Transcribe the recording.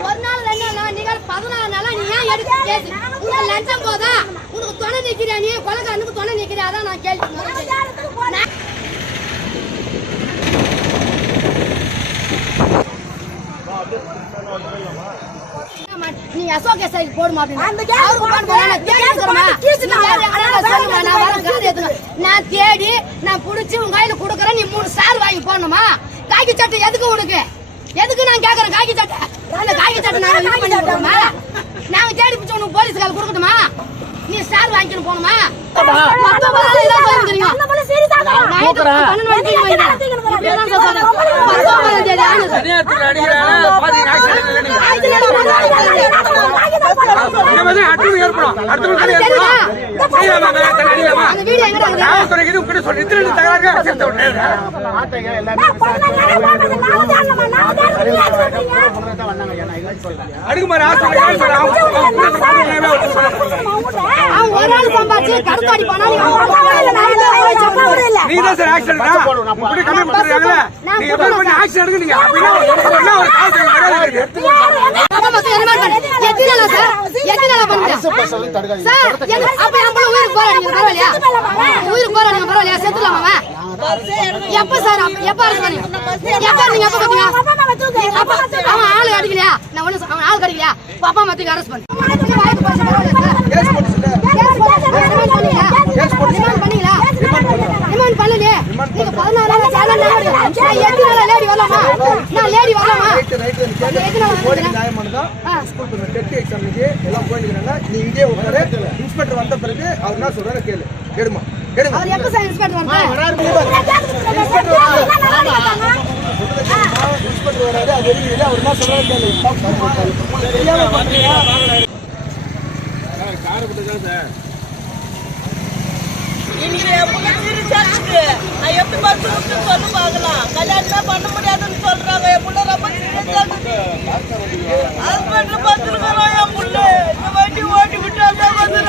ஒரு நாள் ரெண்டு நாள் நீங்கள் பதினாலு நாளா நீ ஏன் எடுத்து உனக்கு லஞ்சம் போதா? உனக்கு துணை நிக்கிறியா நீ? கொலகாரனுக்கு துணை நிக்கிறியா அதான் நான் கேள்வி நீ அசோக் எஸ்ஐ போடுமா அப்படின்னு? நான் தேடி நான் புடிச்சு உங்க கையில கொடுக்கறேன். நீ மூணு சார் வாங்கி போடணுமா? காக்கி சட்டை எதுக்கு உனக்கு? எதுக்கு நான் கேக்குறேன் காக்கி சட்டை. அந்த காக்கி சட்டை நாங்க இது பண்ணி கொடுக்கணுமா? நாங்க தேடி பிடிச்ச உனக்கு போலீஸ் கால் கொடுக்கணுமா நீ ஸ்டார் வாங்கிக்கணும் போகணுமா? மொத்த பதினாலு இதெல்லாம் சொல்லுங்க தெரியும். நான் இது அடுக்குமாறு ஒரு நாள் சம்பாதிச்சு கருத்து அடிப்பானா? நீ நீங்க தான் சார் ஆக்சிடென்ட் இப்படி கம்மி பண்றாங்கல்ல நீங்க எப்படி பண்ணி ஆக்சிடென்ட் நீங்க அப்படின்னா ஒரு காசு உயிருக்கு போராடிங்க, பரவாயில்லையா? அவன்? எப்ப சார் எப்ப arrest பண்ணீங்க? எப்ப நீங்க எப்ப பாத்தீங்க? அப்ப அவன் ஆளு அடிக்கலையா? நான் ஒண்ணும் சொ- அவன் ஆளு அடிக்கலையா? அப்ப அப்பா அம்மா தூக்கி arrest பண்ணு. இன்ஸ்பெக்டர் வந்த பிறகு அவர் என்ன சொல்றாரு கேளு. இன்ஸ்பெக்டர் வந்தாரு? இன்ஸ்பெக்டர் வராது அது வெளியில அவர் என்ன சொல்றது கேளு. தெரியாம பண்றீங்க காரை நான் எப்படி பர்சனுக்கு சொல்லு பார்க்கலாம் கல்யாணம் பண்ண முடியாதுன்னு சொல்றாங்க. என் புள்ள ரொம்ப ஹஸ்பண்ட்ல பத்துருக்கோம் வண்டி ஓட்டி விட்டு வந்து